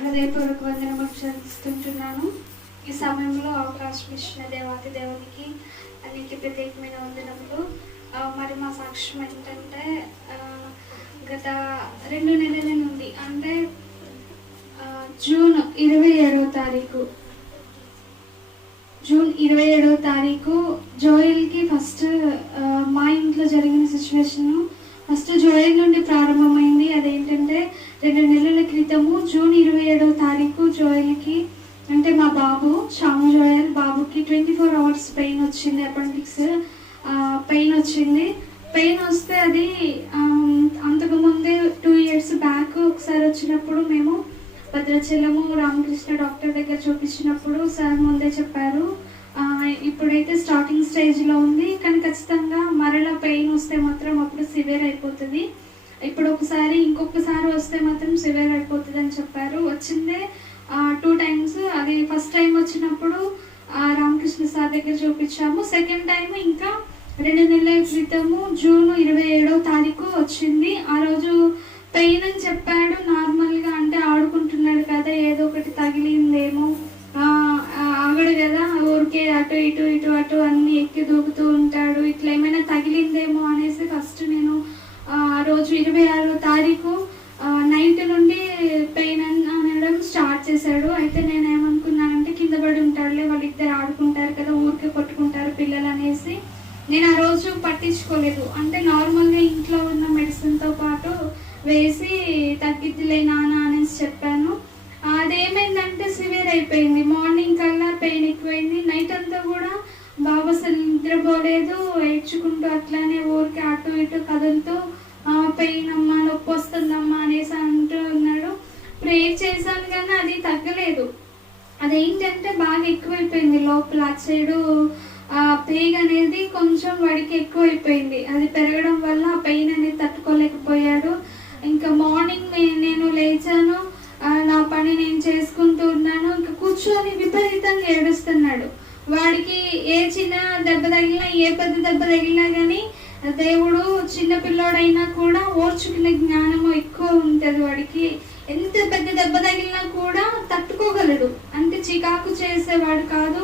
హృదయపూర్వక వందనములు చెల్లిస్తుంటున్నాను. ఈ సమయంలో అవకాశం ఇచ్చిన దేవాతి దేవునికి అన్నికి ప్రత్యేకమైన వందనములు. మరి మా సాక్ష్యం ఏంటంటే గత 2 నెలల నుండి అంటే జూన్ 27వ తారీఖు జోయల్కి ఫస్ట్ మా ఇంట్లో జరిగిన సిచ్యువేషన్ ఫస్ట్ జోయల్ నుండి ప్రారంభమైంది. అదేంటంటే 2 నెలల క్రితము జూన్ 27వ తారీఖు జోయల్కి అంటే మా బాబు శ్యామ్ జోయల్ బాబుకి 24 hours పెయిన్ వచ్చింది. అపెండిక్స్ పెయిన్ వచ్చింది. పెయిన్ వస్తే అది అంతకుముందే 2 years బ్యాక్ ఒకసారి వచ్చినప్పుడు మేము భద్రాచలము రామకృష్ణ డాక్టర్ దగ్గర చూపించినప్పుడు సార్ ముందే చెప్పారు, ఇప్పుడైతే స్టార్టింగ్ స్టేజ్లో ఉంది, కానీ ఖచ్చితంగా మరలా పెయిన్ వస్తే మాత్రం అప్పుడు సివియర్ అయిపోతుంది, ఇప్పుడు ఇంకొకసారి వస్తే మాత్రం సివియర్ అయిపోతుంది అని చెప్పారు. వచ్చిందే 2 times. అది ఫస్ట్ టైం వచ్చినప్పుడు రామకృష్ణ సార్ దగ్గర చూపించాము. సెకండ్ టైం ఇంకా 2 నెలల క్రితము జూన్ 27వ తారీఖు వచ్చింది. ఆ రోజు పెయిన్ అని చెప్పాడు. నార్మల్గా అంటే ఆడుకుంటున్నాడు కదా, ఏదో ఒకటి తగిలిందేమో, ఆగడు కదా, ఊరికే అటు ఇటు ఇటు అటు అన్ని ఎక్కి దూకుతూ ఉంటాడు, ఇట్లా ఏమైనా తగిలిందేమో అనేసి ఫస్ట్ నేను ఆ రోజు 26వ తారీఖు నైట్ నుండి పెయిన్ అనడం స్టార్ట్ చేశాడు. అయితే నేను ఏమనుకున్నానంటే కింద పడి ఉంటాడులే, వాళ్ళిద్దరు ఆడుకుంటారు కదా, ఊరికే కొట్టుకుంటారు పిల్లలు అనేసి నేను ఆ రోజు పట్టించుకోలేదు. అంటే నార్మల్గా ఇంట్లో ఉన్న మెడిసిన్తో పాటు వేసి తగ్గిద్దిలే నాన్న అనేసి చెప్పాను. అదేమైందంటే సివియర్ అయిపోయింది. మార్నింగ్ కల్లా పెయిన్ ఎక్కువైంది. నైట్ అంతా కూడా బాబు అసలు నిద్రపోలేదు, ఏడ్చుకుంటూ అట్లానే ఊరికి అటు ఇటు కదులుతూ పెయిన్ అమ్మా, నొప్పి వస్తుందమ్మా అనేసి అంటూ ఉన్నాడు. ప్రేయర్ చేశాను కానీ అది తగ్గలేదు. అదేంటంటే బాగా ఎక్కువైపోయింది లోపల అటు సైడు పెయిన్ అనేది కొంచెం వాడికి ఎక్కువైపోయింది. అది పెరగడం వల్ల ఆ పెయిన్ అనేది తట్టుకోలేకపోయాడు. ఇంకా మార్నింగ్ నేను లేచాను, నా పని నేను చేసుకుంటూ ఉన్నాను. ఇంకా కూర్చొని విపరీతంగా ఏడుస్తున్నాడు. వాడికి ఏ చిన్న దెబ్బ తగిలినా, ఏ పెద్ద దెబ్బ తగిలినా కానీ దేవుడు చిన్న పిల్లోడైనా కూడా ఓర్చుకునే జ్ఞానము ఎక్కువ ఉంటుంది వాడికి. ఎంత పెద్ద దెబ్బ తగిలినా కూడా తట్టుకోగలడు. అంటే చికాకు చేసేవాడు కాదు,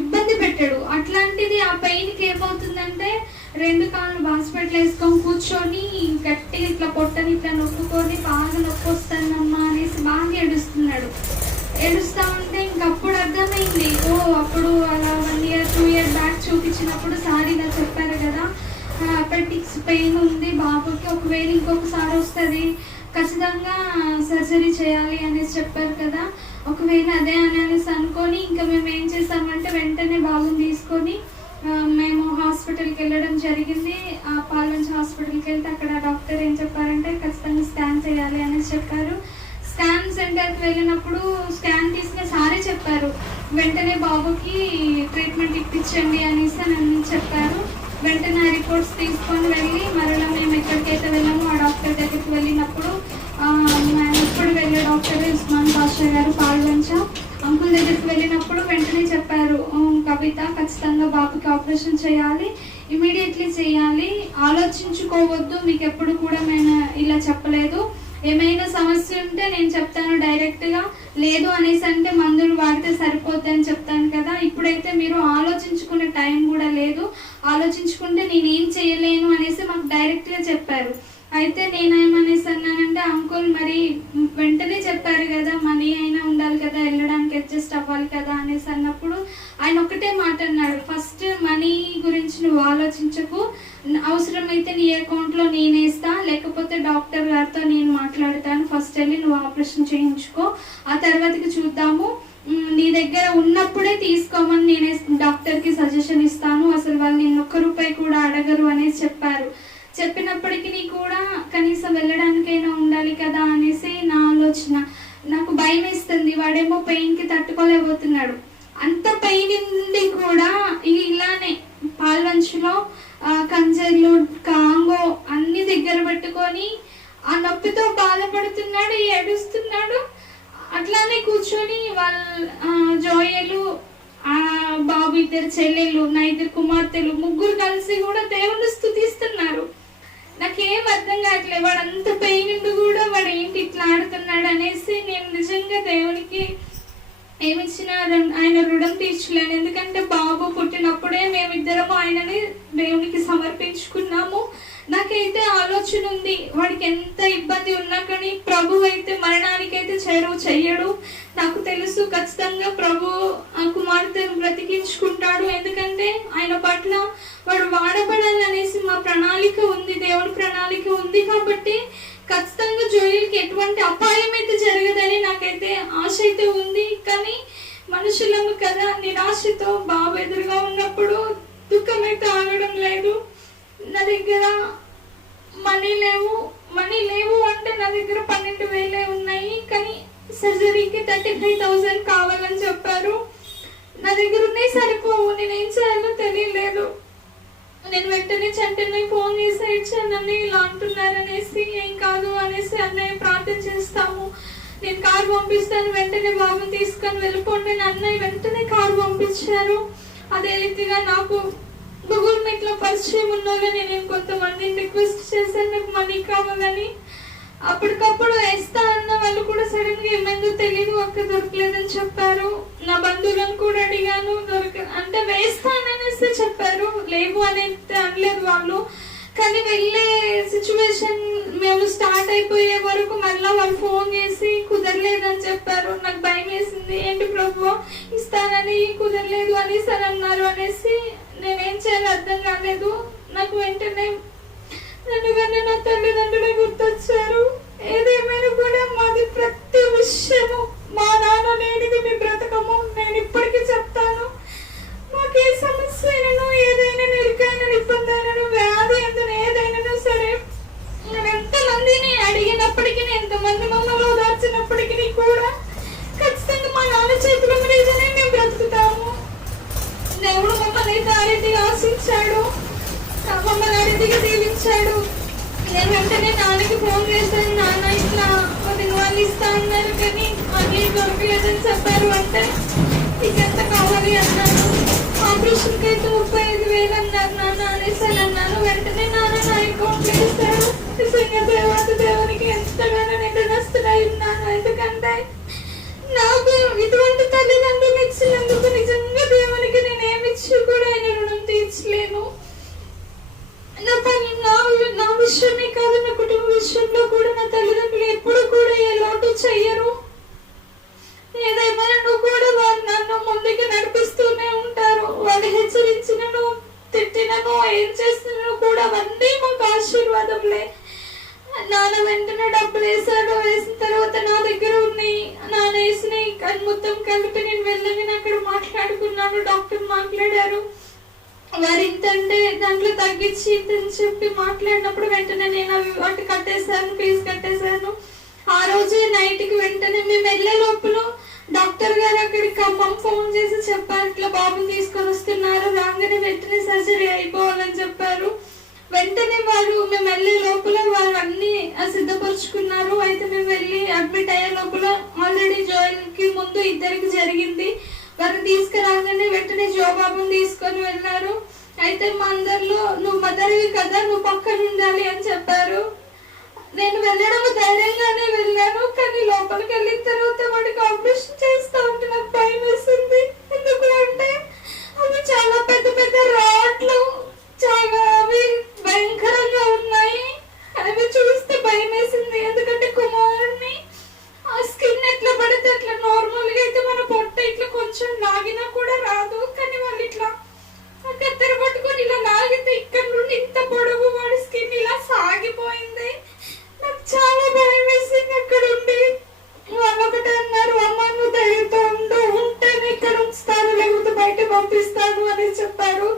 ఇబ్బంది పెట్టాడు. అట్లాంటిది ఆ పెయిన్కి ఏమవుతుందంటే 2 కాళ్ళు హాస్పిటల్ వేసుకొని కూర్చొని గట్టిగా ఇట్లా పొట్టని ఇట్లా నొక్కుకొని బాగా నొప్పి వస్తానమ్మా అనేసి బాగా ఏడుస్తున్నాడు. ఏడుస్తా ఉంటే ఇంకప్పుడు అర్థమైంది, అప్పుడు అలా 1 year 2 year బ్యాక్ చూపించినప్పుడు సార్ ఇలా చెప్పారు కదా, అపెండిక్స్ పెయిన్ ఉంది బాబుకి, ఒకవేళ ఇంకొకసారి వస్తుంది ఖచ్చితంగా సర్జరీ చేయాలి అనేసి చెప్పారు కదా. ఒకవేళ అదే అనేసి అనుకొని ఇంకా మేము ఏం చేసామంటే వెంటనే బాబుని తీసుకొని మేము హాస్పిటల్కి వెళ్ళడం జరిగింది. పాల్వంచ్ హాస్పిటల్కి వెళ్తే అక్కడ డాక్టర్ ఏం చెప్పారంటే ఖచ్చితంగా స్కాన్ చేయాలి అనేసి చెప్పారు. స్కాన్ సెంటర్కి వెళ్ళినప్పుడు స్కాన్ తీసిన సారే చెప్పారు, వెంటనే బాబుకి ట్రీట్మెంట్ ఇప్పించండి అనేసి నన్ను చెప్పారు. వెంటనే రిపోర్ట్స్ తీసుకొని వెళ్ళి మరలా మేము ఎక్కడికైతే వెళ్ళామో ఆ డాక్టర్ దగ్గరికి వెళ్ళినప్పుడు మేము ఇప్పుడు వెళ్ళే డాక్టర్ ఉస్మాన్ పాషా గారు పాల్వంచ అంకుల్ దగ్గరికి వెళ్ళినప్పుడు వెంటనే చెప్పారు, కవిత ఖచ్చితంగా బాబుకి ఆపరేషన్ చేయాలి, ఇమీడియట్లీ చేయాలి, ఆలోచించుకోవద్దు, మీకు ఎప్పుడు కూడా మేము ఇలా చెప్పలేదు, ఏమైనా సమస్య ఉంటే నేను చెప్తాను డైరెక్ట్గా, లేదు అనేసి అంటే మందులు వాడితే సరిపోద్దని చెప్తాను కదా, ఇప్పుడైతే మీరు ఆలోచించుకునే టైం కూడా లేదు, ఆలోచించుకుంటే నేనేం చేయలేను అనేసి మాకు డైరెక్ట్గా చెప్పారు. అయితే నేనేమనేసి అన్నానంటే అంకుల్ మరి వెంటనే చెప్పారు కదా, మనీ అయినా ఉండాలి కదా, వెళ్ళడానికి అడ్జస్ట్ అవ్వాలి కదా అనేసి అన్నప్పుడు ఆయన ఒకటే మాట అన్నాడు, ఫస్ట్ మనీ గురించి నువ్వు ఆలోచించకు, అవసరమైతే నీ అకౌంట్లో నేను వేస్తా, లేకపోతే డాక్టర్ గారితో నేను మాట్లాడతాను, ఫస్ట్ వెళ్ళి నువ్వు ఆపరేషన్ చేయించుకో, ఆ తర్వాతకి చూద్దాము, నీ దగ్గర ఉన్నప్పుడే తీసుకోమని నేనే డాక్టర్కి సజెషన్ ఇస్తాను, అసలు వాళ్ళు నేను ₹1 కూడా అడగరు అనేసి చెప్పారు. చెప్పినప్పటికీ కూడా కనీసం వెళ్ళడానికైనా ఉండాలి కదా అనేసి నా ఆలోచన. నాకు భయం వేస్తుంది, వాడేమో పెయిన్కి తట్టుకోలేకపోతున్నాడు. అంత పెయిన్ ఉండి కూడా ఇలానే పాల్వంచులో కంజర్లు కాంగో అన్ని దగ్గర పెట్టుకొని ఆ నొప్పితో బాధపడుతున్నాడు, ఏడుస్తున్నాడు. అట్లానే కూర్చొని జోయలు బాబు 2 చెల్లెళ్ళు, నా 2 కుమార్తెలు, 3 కలిసి కూడా దేవుణ్ణి స్తుతిస్తున్నారు. నాకేం అర్థం కావట్లేదు. వాడు అంత పెయిన్ ఉండి కూడా వాడు ఏంటి ఇట్లా ఆడుతున్నాడు అనేసి నేను నిజంగా దేవునికి ఏమిచ్చినా ఆయన రుణం తీర్చలేను. ఎందుకంటే బాబు పుట్టినప్పుడే మేమిద్దరము ఆయనని దేవునికి సమర్పించుకున్నాము. నాకైతే ఆలోచన ఉంది, వాడికి ఎంత ఇబ్బంది ఉన్నా కానీ ప్రభు అయితే మరణానికైతే చేరువ చెయ్యడు. నాకు తెలుసు ఖచ్చితంగా ప్రభు ఆ కుమార్తెను బ్రతికించుకుంటాడు. ఎందుకంటే ఆయన పట్ల వాడు వాడబడాలనేసి మా ప్రణాళిక ఉంది, దేవుడి ప్రణాళిక ఉంది. కాబట్టి ఖచ్చితంగా జోయిల్కి ఎటువంటి అపాయం అయితే జరగదని నాకైతే ఆశ అయితే ఉంది. కానీ మనుషులము కదా, నిరాశతో బాబు ఎదురుగా ఉన్నప్పుడు దుఃఖం అయితే ఆగడం లేదు. నా దగ్గర మనీ లేవు అంటే నా దగ్గర 12,000 ఉన్నాయి. కానీ సర్జరీకి 35,000 కావాలని చెప్పారు. నా దగ్గర ఉన్నాయి, సరిపోవు. నేనేం చేయాలో తెలియలేదు. నేను వెంటనే చంటనే ఫోన్ చేసి ఇచ్చానని ఇలా అంటున్నారనేసి. ఏం కాదు అనేసి అన్నయ్య ప్రార్థన చేస్తాము, నేను కారు పంపిస్తాను, వెంటనే బాబుని తీసుకొని వెళ్ళిపోండి. అన్నయ్య వెంటనే కారు పంపించారు. అదే రీతిగా నాకు గూగుల్ మీట్ లో పరిచయం ఉన్నోళ్ళని నేను కొంతమందిని రిక్వెస్ట్ చేశాను, నాకు మనీ కావాలని. అప్పటికప్పుడు వేస్తా అన్న వాళ్ళు కూడా సడన్ గా ఏమైందో తెలియదు, ఒక్క దొరకలేదని చెప్పారు. నా బంధువులను కూడా అడిగాను, అంటే వేస్తాననేసి చెప్పారు, లేవు అనేది అనలేదు వాళ్ళు. కానీ వెళ్ళే సిచ్యువేషన్ మేము స్టార్ట్ అయిపోయే వరకు మళ్ళీ వాళ్ళు ఫోన్ చేసి కుదరలేదని చెప్పారు. నాకు భయం వేసింది, ఏంటి ప్రభు ఇస్తానని కుదరలేదు అనేసి అన్నారు అనేసి. నేనేం చేయాలో అర్థం కాలేదు. నాకు వెంటనే నన్ను నా తల్లిదండ్రులే గుర్తొచ్చారు. ఏదేమైనా కూడా మాది ప్రతి విషయము మా నాన్న లేనిది మీ బ్రతకము. నేను ఇప్పటికీ చెప్తాను, మాకు ఏ సమస్య అయినను, ఏదైనా నిరుకైనా ఇబ్బంది అయినను, వ్యాధి ఎందుకు ఏదైనా సరే, నేను ఎంతమందిని అడిగినప్పటికీ, ఎంతమంది మమ్మల్ని ఓదార్చినప్పటికీ కూడా ఖచ్చితంగా మా నాన్న చేతుల మీదనే మేము బ్రతుకుతాము. దేవుడు మమ్మల్ని అయితే ఆ రీతిగా ఆశించాడు, మమ్మల్ని ఆ రీతిగా దీవించాడు. నేను వెంటనే నాన్నకి ఫోన్ చేశాను, నాన్న ఇట్లా వాళ్ళు ఇస్తా అన్నారు కానీ అన్నీ దొరకలేదని చెప్పారు. అంటే నీకెంత కావాలి అన్నాను. ఆపరేషన్కి అయితే 35,000 అన్నారు నాన్న అనేసి అన్నాను. వెంటనే నాన్న నా అకౌంట్లో ఇస్తాడు. నిజంగా దేవునికి ఎంతగానో నేను నష్టపోయి ఉన్నాను. ఎందుకంటే నాకు ఇటువంటి తల్లిదండ్రులు ఇచ్చినందుకు నిజంగా దేవునికి నేను ఏమిచ్చి కూడా ఆయన రుణం తీర్చలేను. నా విషయమే కాదు, నా కుటుంబ విషయంలో కూడా నా తల్లిదండ్రులు ఎప్పుడు కూడా ఏ లోటు చెయ్యరు. ఏదేమైనా కూడా వారు నన్ను ముందుకు నడిపిస్తూనే ఉంటారు. వాళ్ళు హెచ్చరించినను, తిట్టినను, ఏం చేస్తున్నను కూడా అవన్నీ మాకు ఆశీర్వాదంలే. నాన్న వెంటనే డబ్బులు వేసాడు. వేసిన తర్వాత నా దగ్గర ఉన్నాయి, నాన్న వేసినాయి మొత్తం కలిపి నేను వెళ్ళని అక్కడ మాట్లాడుకున్నాను. డాక్టర్ మాట్లాడారు, వారు ఇంతంటే దాంట్లో తగ్గించి ఇంతని చెప్పి మాట్లాడినప్పుడు వెంటనే నేను అవి వాటి కట్టేశాను, ఫీజు కట్టేశాను. ఆ రోజే నైట్కి వెంటనే మేము వెళ్ళే లోపల డాక్టర్ గారు అక్కడికి ఖమ్మం ఫోన్ చేసి చెప్పారు, ఇట్లా బాబుని తీసుకొని వస్తున్నారు, రాగానే వెంటనే సర్జరీ అయిపోవాలని చెప్పారు. వెంటనే మేము వెళ్ళే లోపల వారు అన్ని సిద్ధపరుచుకున్నారు. అయితే మేము వెళ్ళి అడ్మిట్ అయ్యే లోపల ఆల్రెడీ జోయిల్ కి ముందు ఇద్దరికి జరిగింది. వారిని తీసుకురాగానే వెంటనే జోబాబుని తీసుకొని వెళ్ళారు. అయితే మా అందరిలో నువ్వు మదర్వి కదా, నువ్వు పక్కన ఉండాలి అని చెప్పారు. నేను వెళ్ళడం ధైర్యంగానే వెళ్ళాను. కానీ లోపలికి వెళ్ళిన తర్వాత వాడికి ఆపరేషన్ చేస్తా ఉంటే నాకు భయం వేసింది. ఎందుకు అంటే అవి చాలా పెద్ద పెద్ద రాడ్లు, చాలా అవి భయంకరంగా ఉన్నాయి. అవి చూస్తే భయం వేసింది. ఎందుకంటే కుమారుడిని ఆ స్కిన్ ఎట్లా పడితే అట్లా నార్మల్ గా అయితే మన పొట్ట ఇట్లా కొంచెం లాగినా కూడా రాదు. కానీ వాళ్ళు ఇట్లా కత్తెర పట్టుకొని ఇలా లాగితే ఇక్కడ నుండి ఇంత పొడవు వాడి స్కిన్ ఇలా సాగిపోయింది. నాకు చాలా భయం వేసింది. అక్కడ ఉండి వాళ్ళు ఒకటే అన్నారు, అమ్మ నువ్వు ధైర్యంతో ఉంటేనే ఇక్కడ ఉంచుతాను, లేకపోతే బయట పంపిస్తాను అని చెప్పారు.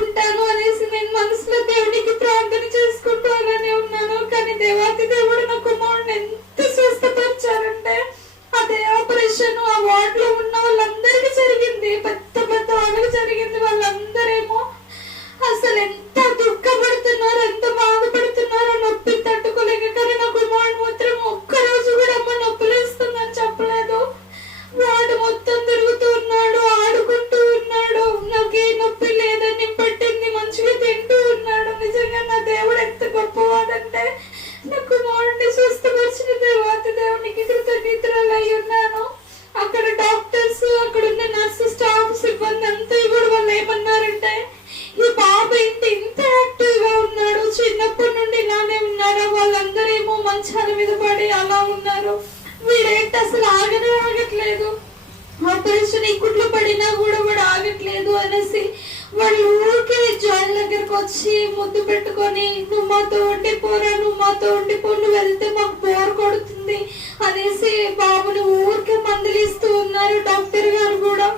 ఉంటాను అనేసి నేను మనసులో దేవునికి ప్రార్థన చేసుకుంటూ అలానే ఉన్నాను. కానీ దేవాతి దేవుడు నా కుమారుడిని ఎంత స్వస్థపరిచారంటే, అదే ఆపరేషన్ ఆ వార్డ్ లో ఉన్న వాళ్ళందరికీ జరిగింది, పెద్ద పెద్ద వాళ్ళకి జరిగింది. వాళ్ళందరేమో అసలు ఎంత దుఃఖపడుతున్నారు, ఎంత బాధపడుతున్నారో, నొప్పి తట్టుకోలేక. కానీ నా కుమారుడు మాత్రం ఒక్కరోజు కూడా అమ్మ నొప్పులు ఇస్తుందని చెప్పలేదు. వాడు మొత్తం తిరుగుతూ ఉన్నాడు, ఆడుకుంటూ ఉన్నాడు, నాకు ఏ నొప్పి లేదని పట్టింది, మంచిగా తింటూ ఉన్నాడు. నిజంగా నా దేవుడు ఎంత గొప్ప అంటే అసలు ఆగనే ఆగట్లేదు. ఆపరేషన్ ఇక్కుట్లో పడినా కూడా వాడు ఆగట్లేదు అనేసి వాళ్ళు ఊరికే జాయిన్ దగ్గరకు వచ్చి ముద్దు పెట్టుకొని, నువ్వు మాతో ఉండిపోరా, నువ్వు మాతో ఉండిపో, నువ్వు వెళ్తే మాకు బోర్ కొడుతుంది అనేసి బాబుని ఊరికే మందలిస్తూ ఉన్నారు. డాక్టర్ గారు కూడా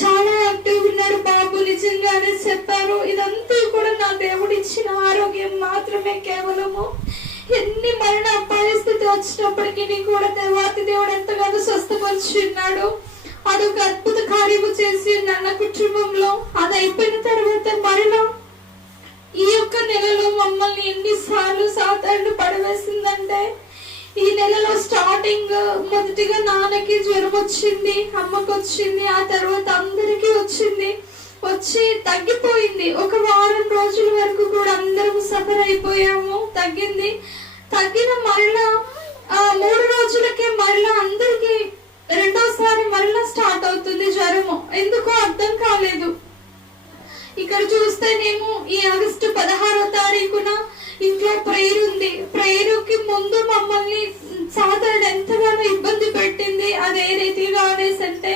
చాలా యాక్టివ్ ఉన్నాడు బాబు నిజంగా అనేసి చెప్పారు. ఇదంతా కూడా నా దేవుడు ఇచ్చిన ఆరోగ్యం మాత్రమే కేవలము. ఎన్ని మరణ పరిస్థితి వచ్చినప్పటికీ కూడా దేవాతి దేవుడు ఎంతగానో స్వస్థపరిచున్నాడు. అదొక అద్భుత కార్యము చేసి నన్న కుటుంబంలో. అది అయిపోయిన తర్వాత మరలా ఈ యొక్క నెలలో మమ్మల్ని ఎన్నిసార్లు సాతాను పడవేసిందంటే, ఈ నెలలో స్టార్టింగ్ మొదటిగా నాన్నకి జ్వరం వచ్చింది, అమ్మకు వచ్చింది, ఆ తర్వాత అందరికీ వచ్చింది. వచ్చి తగ్గిపోయింది. ఒక వారం రోజుల వరకు కూడా అందరం సఫర్ అయిపోయాము. తగ్గింది. తగ్గిన మరలా 3 రోజులకే మరలా అందరికి రెండోసారి మరలా స్టార్ట్ అవుతుంది జ్వరము. ఎందుకో అర్థం కాలేదు. ఇక్కడ చూస్తేనేమో ఈ ఆగస్టు 16వ తారీఖున ఇంట్లో ప్రేయర్ ఉంది. ప్రేయర్కి ముందు మమ్మల్ని సాధారణ ఎంతగానో ఇబ్బంది పెట్టింది. అదే రీతిగా అనేసి అంటే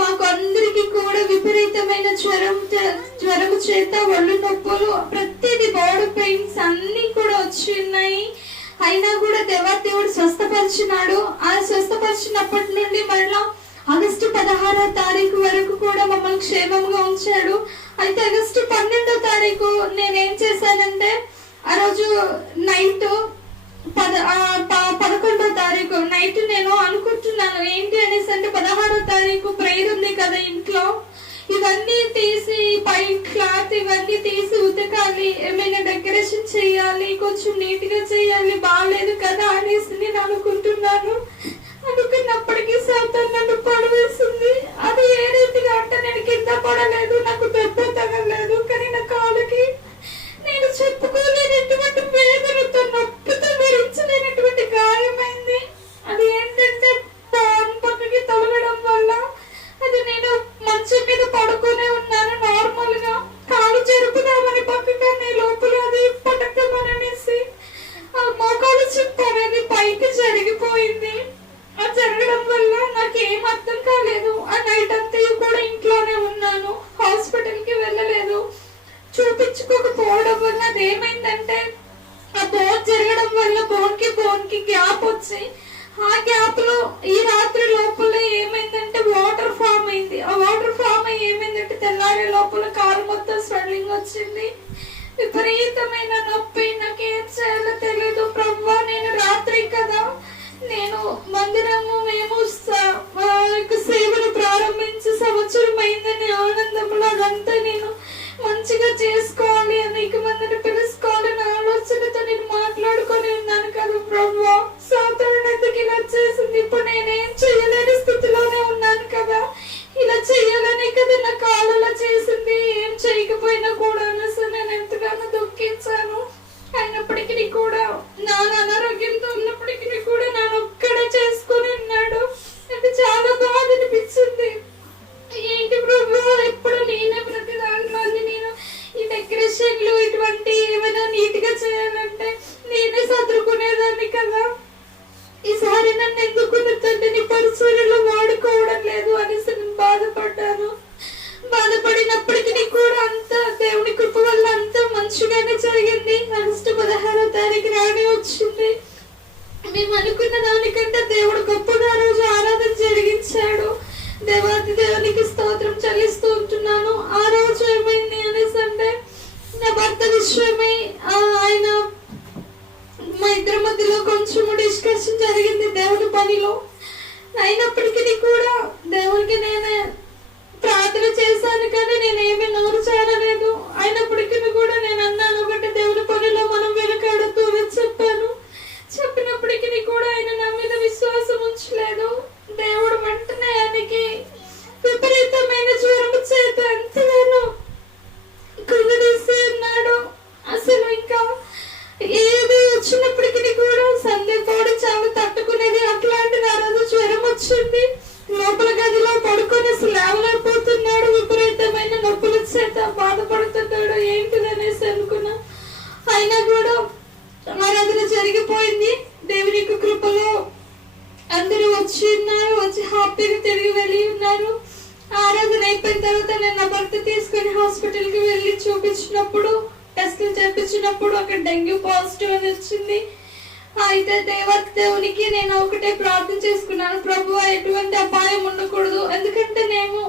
మాకు అందరికి కూడా విపరీతమైన జ్వరము చేత ఒళ్ళు నొప్పులు, ప్రతిదీ బాడీ పెయిన్స్ అన్ని కూడా వచ్చి ఉన్నాయి. అయినా కూడా దేవుడు స్వస్థపరిచినాడు. ఆ స్వస్థపరిచినప్పటి నుండి మళ్ళా ఆగస్టు 16వ తారీఖు వరకు కూడా మమ్మల్ని క్షేమంగా ఉంచాడు. అయితే ఆగస్టు 12వ తారీఖు నేనేం చేశానంటే, ఆ రోజు నైట్ 11వ తారీఖు నైట్ నేను అనుకుంటున్నాను ఏంటి అనేసి అంటే, 16వ తారీఖు ప్రేయర్ ఉంది కదా ఇంట్లో, ఇవన్నీ తీసి పై క్లాత్ ఇవన్నీ తీసి ఉతకాలి, ఏమైనా డెకరేషన్ చేయాలి, కొంచెం నీట్ గా చేయాలి, బాగాలేదు కదా అనేసి నేను అనుకుంటున్నాను. అనుకున్నప్పటికీ సాతాను నన్ను పడవేసింది. అది ఏ రీతిగా అంటే, నేను కింద పడలేదు, నాకు దెబ్బ తగలేదు, కానీ నా కాలుకి నేను చెప్పుకోలేనటువంటి వేదనతో, నొప్పితో భరించలేనటువంటి గాయమైంది. అది ఏంటంటే పక్కకి తగలడం వల్ల అది నేను మంచం మీద పడుకునే ఉన్నాను. నార్మల్ గా కాలు జరుపుదామని పక్కనే లోపల అది పట్టకమనేసి ఆ మోకాలు చిప్ప అనేది పైకి జరిగిపోయింది. అది జరగడం వల్ల నాకు ఏం అర్థం కాలేదు. ఆ నైట్ అంతా కూడా ఇంట్లోనే ఉన్నాను, హాస్పిటల్ కి వెళ్ళలేదు. చూపించుకోకపోవడం వల్ల అది ఏమైందంటే, ఆ బోన్ జరగడం వల్ల బోన్ కి గ్యాప్ వచ్చి, ఆ గ్యాప్ లో ఈ రాత్రి లోపల ఏమైందంటే వాటర్ ఫామ్ అయింది. ఆ వాటర్ ఫామ్ అయ్యి ఏమైందంటే తెల్లారే లోపల కాలు మొత్తం స్వెల్లింగ్ వచ్చింది. విపరీతమైన నొప్పి. నాకేం చేయాలో తెలియదు. ప్రభువా, నేను రాత్రి కదా, నేను మందిరము మేము సేవను ప్రారంభించి సంవత్సరం అయిందని ఆనందంలో అదంతా నేను మంచిగా చేసుకోవాలి, అనేక మందిని పిలుచుకోవాలని ఆలోచనతో నేను మాట్లాడుకొని ఉన్నాను కదా ప్రభువా. సాధారణ ఇలా చేసింది. ఇప్పుడు నేనేం చేయలేని స్థితిలోనే ఉన్నాను కదా, ఇలా చెయ్యాలనే కదా నా కాళ్ళలా చేసింది. ఏం చేయకపోయినా కూడా అనేసి నేను ఎంతగానో దుఃఖించాను. అయినప్పటికీ కూడా నాన్న అనారోగ్యంతో ఉన్నప్పటికీ కూడా నాన్న ఒక్కడే చేసుకుని ఉన్నాడు. అంటే చాలా బాధ అనిపించింది. ఏంటి ప్రభు, ఎప్పుడు నేనే ప్రతి దాంట్లో నేను ఈ డెకరేషన్లు ఇటువంటి ఏమైనా నీట్ గా చేయాలంటే నేనే సదురుకునేదాన్ని కదా, ఈసారి నన్ను ఎందుకు తండ్రిని పరిచర్యలో వాడుకోవడం లేదు అనేసి నేను బాధపడ్డాను. బాధపడినప్పటికీ కూడా అంత దేవుని కృప వల్ల అంతా మంచిగానే జరిగింది. ఆగస్టు 16వ తారీఖు రానే వచ్చింది. మేము అనుకున్న దానికంటే దేవుడు గొప్పగా ఆ రోజు ఆరాధన జరిగించాడు. దేవాది దేవునికి స్తోత్రం చెల్లిస్తూ ఉంటున్నాను. ఆ రోజు ఏమైంది అనేసి అంటే, నా భర్త విషయమై ఆయన మా ఇద్దరి మధ్యలో కొంచెం డిస్కషన్ జరిగింది దేవుని పనిలో. అయినప్పటికీ కూడా దేవునికి నేనే ప్రార్థన చేశాను, కానీ నేనేమీ నోరు చేరలేదు. అయినప్పటికీ కూడా నేను అన్నాను, ఒకటి దేవుని పనిలో మనం వెనకాడద్దు అని చెప్పాను. చెప్పినప్పటికీ కూడా ఆయన నా మీద విశ్వాసం ఉంచలేదు. దేవుడు వెంటనే ఆయనకి విపరీతమైన జ్వరం చేత ఎంతగానో కృంగదీసి ఉన్నాడు. అసలు ఇంకా ఏది వచ్చినప్పటికీ కూడా సందేహపడి చాలా తట్టుకునేది. అట్లాంటిది ఆ రోజు జ్వరం వచ్చింది. లోపల గదిలో పడుకొని అసలు లేవలేకపోతున్నాడు. విపరీతమైన నొప్పుల చేత బాధపడుతున్నాడు. ఏంటిది అనేసి అనుకున్నా. అయినా కూడా ఆరాధన జరిగిపోయింది. దేవుని కృపలో అందరూ వచ్చి ఉన్నారు, వచ్చి హ్యాపీగా తిరిగి వెళ్ళి ఉన్నారు. ఆరాధన అయిపోయిన తర్వాత నేను నా భర్త తీసుకుని హాస్పిటల్కి వెళ్ళి చూపించినప్పుడు, టెస్టులు చేపించినప్పుడు అక్కడ డెంగ్యూ పాజిటివ్ అని వచ్చింది. అయితే దేవునికి నేను ఒకటే ప్రార్థన చేసుకున్నాను, ప్రభు ఎటువంటి అపాయం ఉండకూడదు. ఎందుకంటే నేను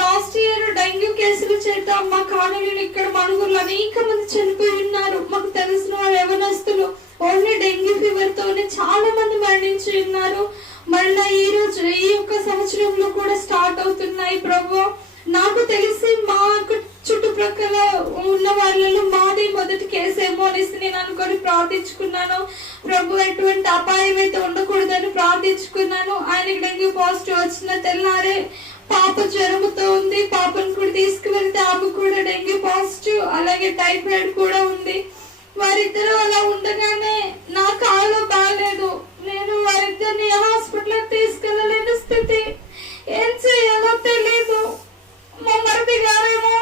లాస్ట్ ఇయర్ డెంగ్యూ కేసుల చేత మా కాలనీలో ఇక్కడ మనుగురులు అనేక మంది చనిపోయి ఉన్నారు. మాకు తెలిసిన వారు యవనస్తులు ఓన్లీ డెంగ్యూ ఫీవర్ తోనే చాలా మంది మరణించి ఉన్నారు. మళ్ళీ ఈ రోజు ఈ యొక్క సంవత్సరంలో కూడా స్టార్ట్ అవుతున్నాయి. ప్రభు నాకు తెలిసి మా చుట్టుప్రక్కల ఉన్న వాళ్ళలో మాది మొదటి కేసేమో అనేసి నేను అనుకొని ప్రార్థించుకున్నాను. ప్రభు ఎటువంటి అపాయం అయితే ఉండకూడదని ప్రార్థించుకున్నాను. ఆయనకి డెంగ్యూ పాజిటివ్ వచ్చిన తెల్లారే పాప జ్వరముతో ఉంది. పాపను కూడా తీసుకువెళ్తే ఆమె కూడా డెంగ్యూ పాజిటివ్, అలాగే టైఫాయిడ్ కూడా ఉంది. వారిద్దరూ అలా ఉండగానే నా కాళ్ళు బాగాలేదు. నేను వారిద్దరిని హాస్పిటల్ తీసుకెళ్ళలేని స్థితి. ఏం చేయాలో తెలీదు. మా మరిది గారేమో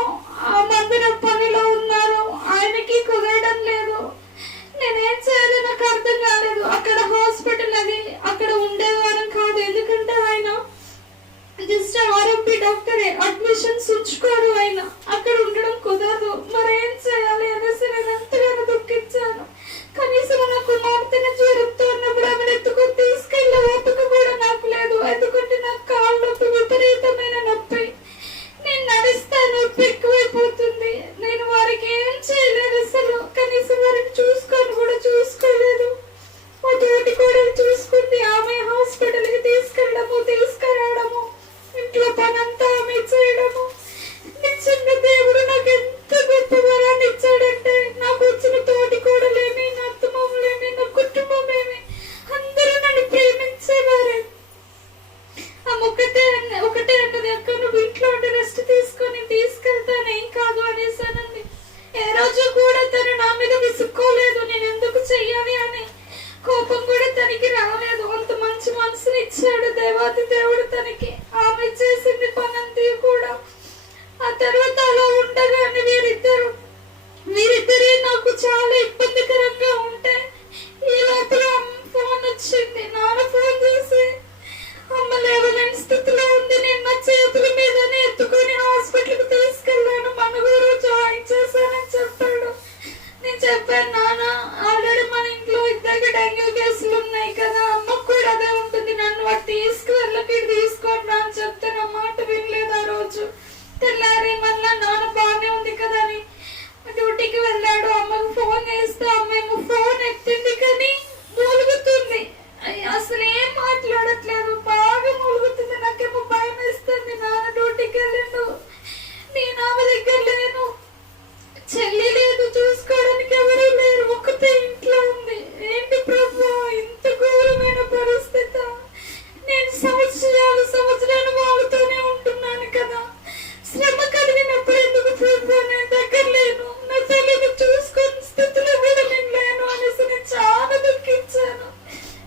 ఆ మందిర పనిలో ఉన్నారు, ఆయనకి కుదరడం లేదు. నేనేం చేయాలి నాకు అర్థం కాలేదు. అక్కడ హాస్పిటల్ అది అక్కడ ఉండేవారం కాదు, ఎందుకంటే ఆయన జస్ట్ ఆర్ఎంపీ డాక్టరే, అడ్మిషన్స్ ఉంచుకోరు ఆయన, అక్కడ ఉండడం కుదరదు. మరి ఏం చేయాలి అనేసి నేను ఎంతగానో దుఃఖించాను. కనీసం నా కుమార్తెను జ్వరంతో ఉన్నప్పుడు ఆమెను ఎత్తుకొని తీసుకెళ్ళే ఓపిక కూడా నాకు లేదు. ఎందుకంటే నాకు కాళ్ళ నొప్పి, విపరీతమైన నొప్పి. నేను నడిస్తే నొప్పి ఎక్కువైపోతుంది. నేను వారికి ఏం చేయలేదు అసలు. కనీసం వారిని చూసుకోలేదు. మా తోటి కూడా చూసుకుంది. ఆమె హాస్పిటల్కి తీసుకెళ్ళడము, తీసుకురావడము, ఇంట్లో పనంతా ఆమె చేయడము. నిజంగా దేవుడు నాకు ఎంత గొప్ప వరాన్ని ఇచ్చాడంటే, నాకు వచ్చిన తోటి కూడా లేని, నా అత్తమామలేమి, నా కుటుంబం ఏమి, అందరూ నన్ను ప్రేమించేవారే. ఆమె ఒకటే అన్నది, అక్క నువ్వు ఇంట్లో ఉండి రెస్ట్ తీసుకొని తీసుకెళ్తాను, ఏం కాదు అనేసానండి. ఏ రోజు కూడా తను నా మీద విసుక్కోలేదు, నేను ఎందుకు చెయ్యాలి అని. కోపం కూడా తనకి రాలేదు. అంత మంచి మనసుని ఇచ్చాడు దేవాది దేవుడు తనకి. ఆమె చేసింది పనంతా కూడా. ఆ తర్వాత అలా ఉండగానే వీరిద్దరే నాకు చాలా ఇబ్బందికరంగా ఉంటే, ఈ లోపల ఫోన్ వచ్చింది. నాన్న ఫోన్ చేసి అమ్మ లేవలేని స్థితిలో ఉంది, నేను నా చేతుల మీదనే ఎత్తుకొని హాస్పిటల్కి తీసుకెళ్ళాను, మనుగురు జాయిన్ చేశానని చెప్పాడు. నేను చెప్పాను, నాన్న ఆల్రెడీ మన ఇంట్లో ఇద్దరికి డెంగ్యూ కేసులు ఉన్నాయి కదా, అమ్మకు కూడా అదే ఉంటుంది, నన్ను వాడు తీసుకువెళ్ళకి తీసుకోండి అని చెప్తే నా మాట వినలేదు. ఆ రోజు తెల్లారి మళ్ళా నాన్న బాగానే ఉంది కదా అని డ్యూటీకి వెళ్ళాడు. అమ్మకు ఫోన్ చేస్తే అమ్మేమో ఫోన్ ఎత్తింది కానీ మూలుగుతుంది, అసలు ఏం మాట్లాడట్లేదు, బాగా మూలుగుతుంది. నాకేమో భయం వేస్తుంది. నాన్న డ్యూటీకి వెళ్ళిండు, నేను ఆమె దగ్గర లేను, చెల్లి లేదు, చూసుకోవడానికి ఎవరూ లేరు, ఒక్కతే ఇంట్లో ఉంది. ఏంటి ప్రభు ఇంత ఘోరమైన పరిస్థితి. నేను సంవత్సరాలు వాళ్ళతోనే ఉంటున్నాను కదా, శ్రమ కలిగినప్పుడు ఎందుకు ప్రభు నేను దగ్గర లేను, నా తల్లిని చూసుకుని స్థితిలో కూడా నేను లేను అనేసి నేను చాలా దుఃఖించాను.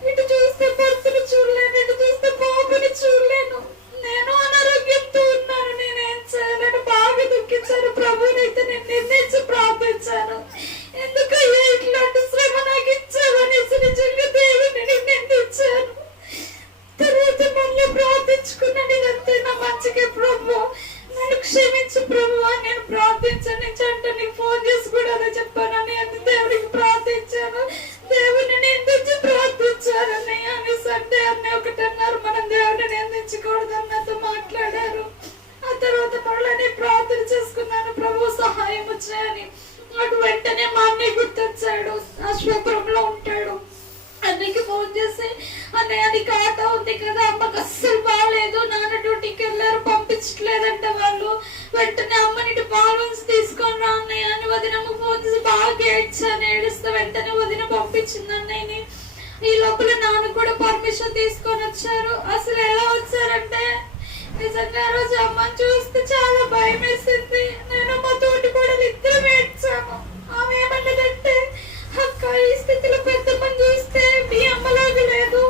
ఇటు చూస్తే భర్తను చూడలేను, ఇటు చూస్తే బాబుని చూడలేను, నేను అనారోగ్యంతో ఉన్నాను, నేనేం చేయాలని బాగా దుఃఖించాను. ప్రభునైతే నేను నిర్ణయించి ప్రార్థించాను, ఎందుకు ఇట్లాంటి శ్రమ నాకు ఇచ్చావు అనేసి నిజంగా దేవుని నిందించాను. తర్వాత మళ్ళీ ప్రార్థించుకున్నాను, ఇదంతా నా మంచిగా ప్రభు నన్ను క్షమించు ప్రభు అని నేను ప్రార్థించాను. అంటే నీకు ఫోన్ చేసి కూడా అదే చెప్పానని అది దేవుడికి ప్రార్థించాను. దేవుని నిందించి ప్రార్థించారని అనేసి అంటే అన్నయ్య ఒకటి అన్నారు, మనం దేవుడిని నిందించకూడదు అన్నతో మాట్లాడారు. ఆ తర్వాత మళ్ళీ ప్రార్థన చేసుకున్నాను, ప్రభు సహాయం వచ్చాయని. నాకు వెంటనే మా అన్నయ్య గుర్తొచ్చాడు, అశ్వపురంలో ఉంటాడు. అన్నయ్యకి ఫోన్ చేసి, అన్నయ్య అది కాట ఉంది కదా, అమ్మకి అస్సలు బాగాలేదు, నాన్న డ్యూటీకి వెళ్ళారు, పంపించట్లేదంట వాళ్ళు, వెంటనే అమ్మని బాలన్స్ తీసుకొని రా అన్నయ్య అని వదినమ్మ ఫోన్ చేసి బాగా ఏడ్చాను. ఏడిస్తే వెంటనే వదిన పంపించింది అన్నయ్యని. ఈ లోపల నాన్న కూడా పర్మిషన్ తీసుకొని వచ్చారు. అసలు ఎలా వచ్చారంటే, నిజంగా రోజు అమ్మని చూస్తే చాలా భయం వేసింది. నేను మా తోటి కూడా ఇద్దరం ఏడ్చాము. ఆమె ఏమన్నదంటే, అక్క ఈ స్థితిలో పెద్దమ్మని చూస్తే మీ అమ్మలాగా లేదు,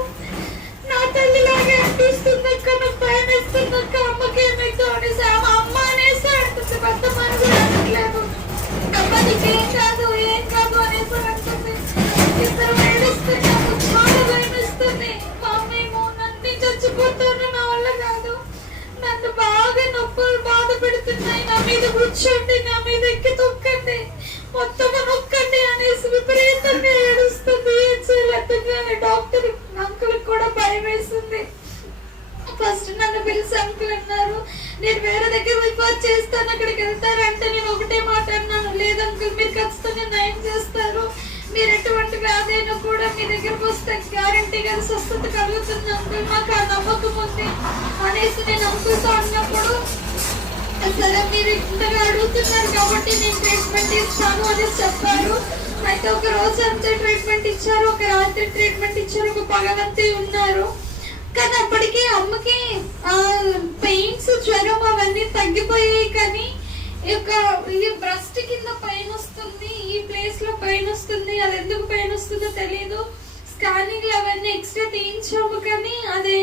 నా తల్లిలాగే అనిపిస్తుంది అక్క, నాకు భయం వేస్తుంది అక్క, అమ్మకి ఏమైతే అనేసి ఆమె అమ్మ అనేసి అంటుంది, పెద్దమ్మని కూడా అనట్లేదు. అమ్మ నీకేం కాదు ఏం కాదు అనేసి అంటుంది. ఇద్దరు ఏడుస్తే నాకు చాలా భయం వేస్తుంది. మా అమ్మ ఏమో నన్ను చచ్చి వస్తున్నాయి, నా మీద కూర్చోండి, నా మీద ఎక్కి తొక్కండి, మొత్తం నొక్కండి అనేసి విపరీతంగా ఏడుస్తుంది. ఏం చేయాలి డాక్టర్ అంకుల్ కూడా భయం వేస్తుంది. ఫస్ట్ నన్ను పిలిచి అంకుల్ అన్నారు, నేను వేరే దగ్గర రిఫర్ చేస్తాను, అక్కడికి వెళ్తారంటే నేను ఒకటే మాట అన్నాను, లేదు అంకుల్ మీరు ఖచ్చితంగా నయం చేస్తారు, మీరు ఎటువంటి వ్యాధి అయినా కూడా మీ దగ్గరకు వస్తే గ్యారంటీగా స్వస్థత కలుగుతుంది అంకుల్, నాకు ఆ నమ్మకం ఉంది అనేసి నేను అంకుల్తో అన్నప్పుడు, సరే మీరు ఇంతగా అడుగుతున్నారు కాబట్టి నేను ట్రీట్మెంట్ ఇస్తాను అని చెప్పారు. అయితే ఒక రోజు అంతా ట్రీట్మెంట్ ఇచ్చారు, ఒక రాత్రి ట్రీట్మెంట్ ఇచ్చారు, ఒక పగలంతా ఉన్నారు. కానీ అప్పటికి అమ్మకి పెయిన్స్, జ్వరం అవన్నీ తగ్గిపోయాయి. కానీ ఈ బ్రెస్ట్ కింద పెయిన్ వస్తుంది, ఈ ప్లేస్ లో పెయిన్ వస్తుంది, అది ఎందుకు పెయిన్ వస్తుందో తెలియదు. స్కానింగ్ అవన్నీ ఎక్స్రే తీయించాము కానీ అది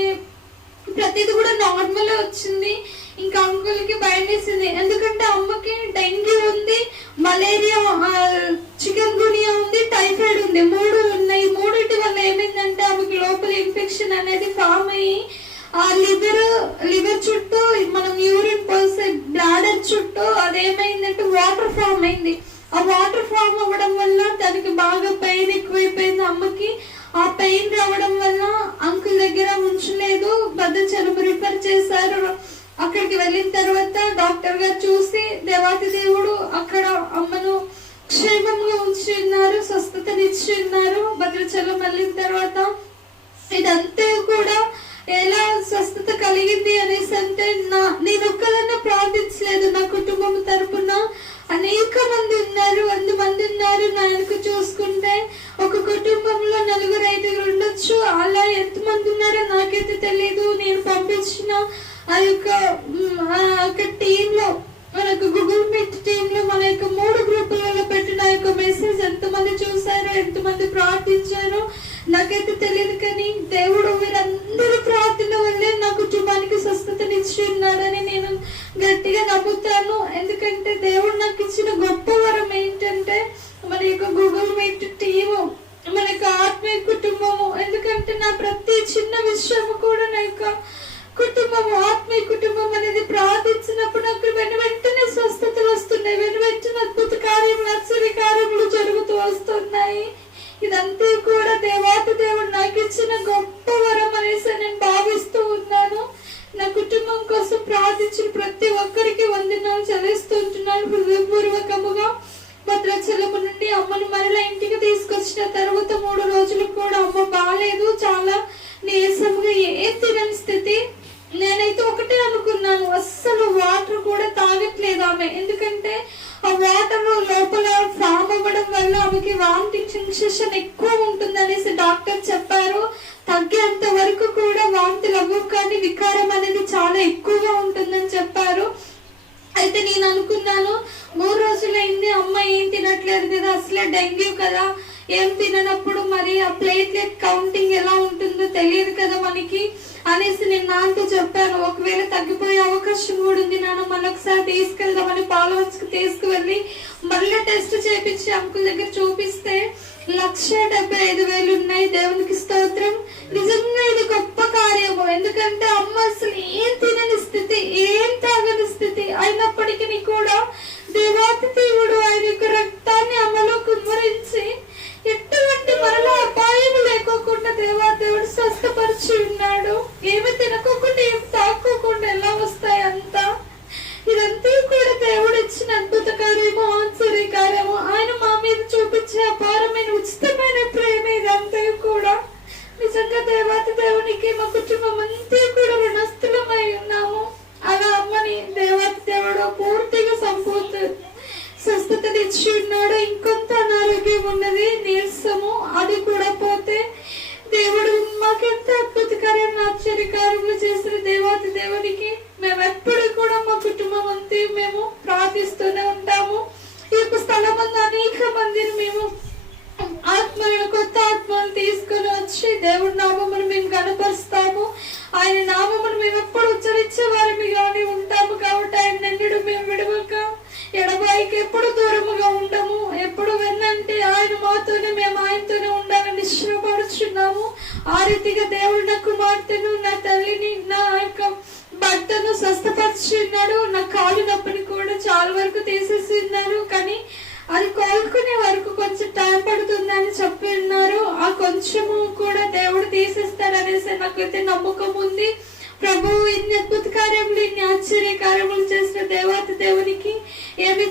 ప్రతిది కూడా నార్మల్ వచ్చింది. ఇంకా అంకుల్ కి భయం వేసింది, ఎందుకంటే అమ్మకి డెంగ్యూ ఉంది, మలేరియా, చికెన్ గునియా ఉంది, టైఫాయిడ్ ఉంది, 3 ఉన్నాయి. 3 వల్ల ఏమైందంటే ఆమెకి లోపల ఇన్ఫెక్షన్ అనేది ఫామ్ అయ్యి ఆ లివర్ చుట్టూ మనం యూరిన్ పోసే బ్లాడర్ చుట్టూ అదేమైందంటే వాటర్ ఫామ్ అయింది. ఆ వాటర్ ఫామ్ అవ్వడం వల్ల తనకి బాగా పెయిన్ ఎక్కువైపోయింది అమ్మకి. ఆ పెయిన్ రావడం వల్ల అంకుల్ దగ్గర ఉంచలేదు, భద్రాచలం రిఫర్ చేశారు. అక్కడికి వెళ్ళిన తర్వాత డాక్టర్ గారు చూసి దేవాతి దేవుడు అక్కడ అమ్మను క్షేమంగా ఉంచి ఉన్నారు, స్వస్థతనిచ్చి ఉన్నారు. భద్రాచలం వెళ్ళిన తర్వాత ఇదంతా కూడా ఎలా స్వస్థత కలిగింది అనేసి అంటే నేను ఒక్కదన్నా ప్రార్థించలేదు, నా కుటుంబం తరపున అనేక మంది ఉన్నారు, 100 మంది ఉన్నారు. నా వెనుక చూసుకుంటే ఒక కుటుంబంలో 4-5 ఉండొచ్చు, అలా ఎంతమంది ఉన్నారో నాకైతే తెలియదు. నేను పంపించిన ఆ యొక్క టీమ్ లో, మనకు గూగుల్ మీట్ టీమ్ లో మన యొక్క 3 గ్రూపులలో పెట్టిన ఆ యొక్క మెసేజ్ ఎంతమంది చూసారో, ఎంతమంది ప్రార్థించారో నాకైతే తెలియదు. కానీ దేవుడు వీరందరూ ప్రార్థన వల్లే నా కుటుంబానికి స్వస్థతనిచ్చి ఉన్నాడని నేను గట్టిగా నమ్ముతాను. ఎందుకంటే దేవుడు నాకు ఇచ్చిన గొప్ప వరం ఏంటంటే మన యొక్క గూగుల్ మీట్ టీము, మన యొక్క ఆత్మీయ కుటుంబము. ఎందుకంటే నా ప్రతి చిన్న విషయము కూడా నా యొక్క కుటుంబము, ఆత్మీయ కుటుంబం అనేది ప్రార్థించినప్పుడు నాకు వెంటనే స్వస్థతలు వస్తున్నాయి, వెంటనే అద్భుత కార్యములు, ఆశ్చర్య కార్యములు జరుగుతూ వస్తున్నాయి. ఇదంతా కూడా దేవాతి దేవుడు నాకు ఇచ్చిన గొప్ప వరం అనేసి నేను భావిస్తూ ఉన్నాను. నా కుటుంబం కోసం ప్రార్థించిన ప్రతి ఒక్కరికి వందనాలు చెల్లిస్తుంటున్నాను హృదయపూర్వకముగా. భద్రాచలము నుండి అమ్మను మరలా ఇంటికి తీసుకొచ్చిన తర్వాత 3 రోజులు కూడా అమ్మ బాగాలేదు, చాలా నీరసంగా, ఏం తినని స్థితి. నేనైతే ఒకటే అనుకున్నాను, అస్సలు వాటర్ కూడా తాగట్లేదు ఆమె, ఎందుకంటే ఆ వాటర్ లోపల ఫామ్ అవ్వడం వల్ల ఆమెకి వామిటింగ్ సెన్సేషన్ ఎక్కువ ఉంటుంది అనేసి డాక్టర్ చెప్పారు. తగ్గేంత వరకు కూడా వాంతులు అవ్వవు, కానీ వికారం అనేది చాలా ఎక్కువగా ఉంటుందని చెప్పారు. అయితే నేను అనుకున్నాను, 3 రోజులైంది అమ్మ ఏం తినట్లేదు కదా, అసలే డెంగ్యూ కదా, ఏం తిననప్పుడు మరి ఆ ప్లేట్లెట్ కౌంటింగ్ ఎలా ఉంటుందో తెలియదు కదా మనకి అనేసి నేను నాన్నతో చెప్పాను. ఒకవేళ తగ్గిపోయే అవకాశం కూడా ఉంది నాన్న, మళ్ళొకసారి తీసుకెళ్దామని పాలవన్స్కి తీసుకువెళ్ళి మళ్ళీ టెస్ట్ చేపించి అంకుల్ దగ్గర చూపిస్తే 1,75,000 ఉన్నాయి. దేవునికి స్తోత్రం. నిజంగా ఇది గొప్ప కార్యము, ఎందుకంటే అమ్మ అసలు ఏం తినని స్థితి, ఏం తాగని స్థితి అయినప్పటికీ కూడా దేవాతి దేవుడు ఆయన యొక్క రక్తాన్ని అమ్మలో కుమ్మరించి ఎటువంటి మరలా అపాయం లేకోకుండా దేవాదేవుడు స్వస్థపరిచి ఉన్నాడు. ఏమి తినకోకుండా, ఏం తాకోకుండా ఎలా వస్తాయి అంతా. ఇదంతా కూడా దేవుడు ఇచ్చిన అద్భుత కార్యము, ఆశ్చర్య కార్యము. ఆయన మా మీద చూపించే అపారమైన ఉచితమైన ప్రేమ ఇదంతా కూడా. నిజంగా దేవాతి దేవునికి మా కుటుంబం అంతా కూడా రుణస్థులమై కాలు వరకు తీసేసి ఉన్నారు, కానీ అది కోలుకునే వరకు కొంచెం టైం పడుతుందని చెప్పి ఉన్నారు. ఆ కొంచెము కూడా దేవుడు తీసేస్తాడనేసి నాకైతే నమ్మకం ఉంది. ప్రభు ఇన్ని అద్భుత కార్యములు, ఇన్ని ఆశ్చర్య కార్యములు చేసిన దేవాతి దేవునికి ఏమి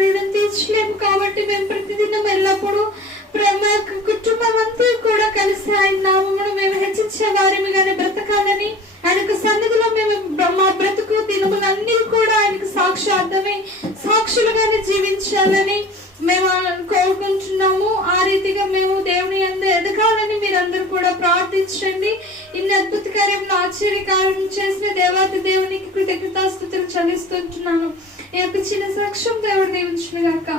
రుణం తీర్చలేము. కాబట్టి మేము ప్రతిదినం ఎల్లప్పుడూ మా కుటుంబం అంతా కూడా కలిసి ఆయన నామమును మేము హెచ్చించే వారిగానే బ్రతకాలని, ఆయనకు సన్నిధిలో మేము మా బ్రతుకు దినములన్నీ కూడా ఆయనకు సాక్షార్థమై సాక్షులుగానే జీవించాలని మేము కోరుకుంటున్నాము. ఆ రీతిగా మేము దేవుని యందు ఎదగాలని మీరందరూ కూడా ప్రార్థించండి. ఇన్ని అద్భుత కార్యములు, ఆశ్చర్య కార్యం చేసిన దేవాతి దేవునికి కృతజ్ఞతాస్తుతులు చెల్లిస్తుంటున్నాను. ఈ యొక్క చిన్న సాక్ష్యం దేవుడు దీవించును గాక.